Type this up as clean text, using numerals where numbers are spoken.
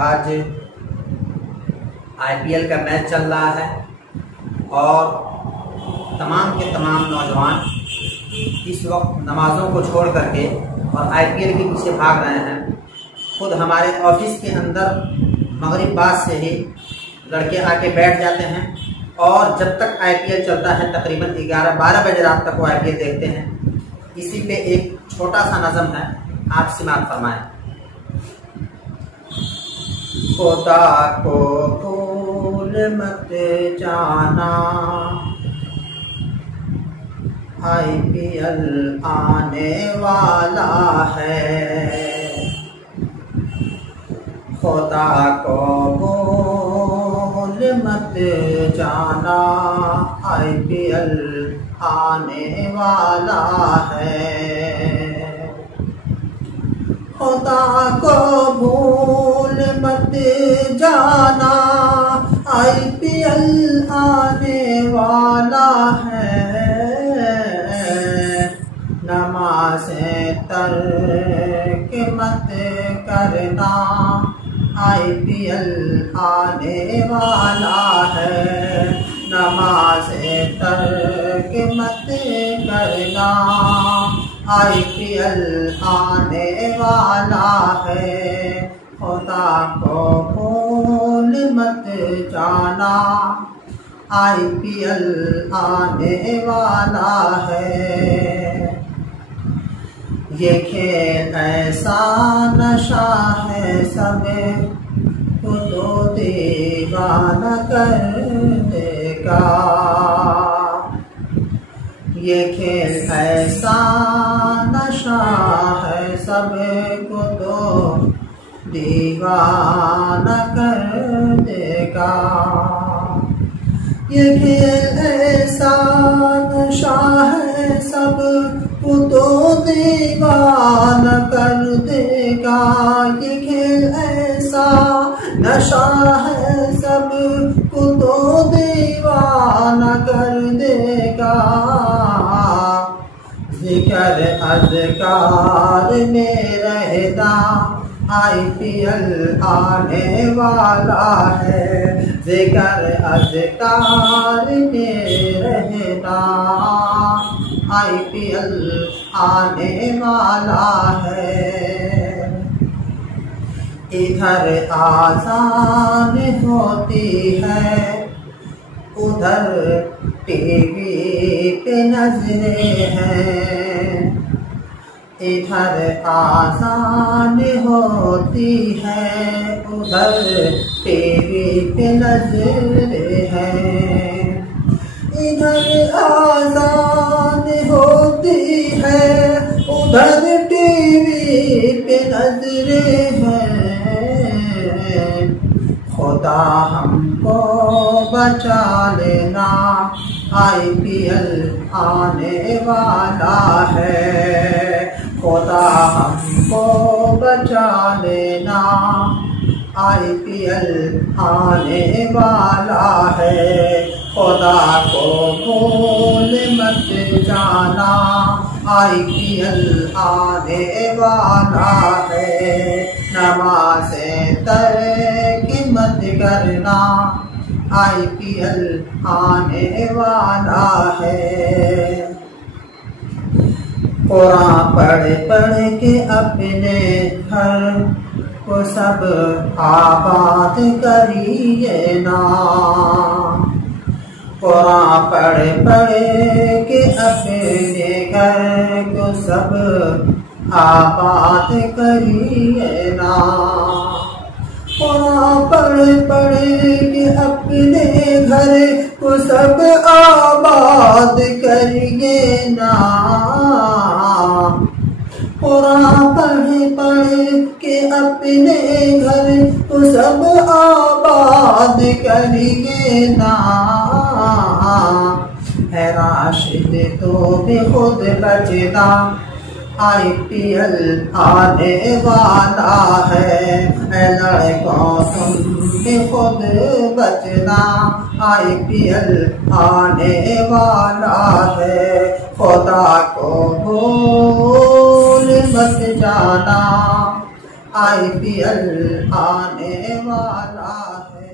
आज आईपीएल का मैच चल रहा है और तमाम के तमाम नौजवान इस वक्त नमाज़ों को छोड़ करके और आईपीएल के पीछे भाग रहे हैं। खुद हमारे ऑफिस के अंदर मगरिब बाद से ही लड़के आके बैठ जाते हैं और जब तक आईपीएल चलता है तकरीबन 11-12 बजे रात तक वो आईपीएल देखते हैं। इसी पे एक छोटा सा नज़म है, आप समाअत फरमाएं। खुदा को भूल मत जाना, आईपीएल आने वाला है। खुदा को भूल मत जाना, आईपीएल आने वाला है। खुदा को भूल मत जाना, आईपीएल आने वाला है। नमाज़ें तर्क मत करना, आईपीएल आने वाला है। नमाज़ें तर्क मत करना, आईपीएल आने वाला है। खुदा को भूल मत जाना, आईपीएल आने वाला है। ये खेल ऐसा नशा है सब को तो दीवाना कर देगा। ये खेल ऐसा नशा है सब को तो दीवाना कर देगा। ये खेल ऐसा नशा है सब को तो दीवाना कर देगा। ये खेल ऐसा नशा है सब को तो दीवाना कर देगा। जिक्र अज़कार में रहना, आईपीएल आने वाला है। जिक्र अज़कार में रहना, आईपीएल आने वाला है। इधर आज़ान होती है, उधर टीवी पे नज़रें हैं। इधर आज़ान होती है, उधर टीवी पे नज़रें हैं। इधर आज़ान होती है, उधर टीवी पे नज़रें हैं। खुदा हमको बचा लेना, आईपीएल आने वाला है। खुदा हमको बचा लेना, आईपीएल आने वाला है। खुदा को भूल मत जाना, आईपीएल आने वाला है। नमाज़ें तर्क मत करना, आईपीएल आने वाला है। कुरान पढ़ पढ़ के अपने घर को सब आबाद करिए ना। कुरान पढ़ पढ़ के अपने घर को सब आबाद करिए ना। कुरान पढ़ पढ़ के अपने घर को सब आबाद करिए ना। कुरान पढ़ पढ़ के अपने घर को सब आबाद करिए ना। है राशिद तो भी खुद बचना, आईपीएल आने वाला है। लड़कों तुम भी खुद बचना, आईपीएल आने वाला है। खुदा को भूल मत जाना, IPL आने वाला है।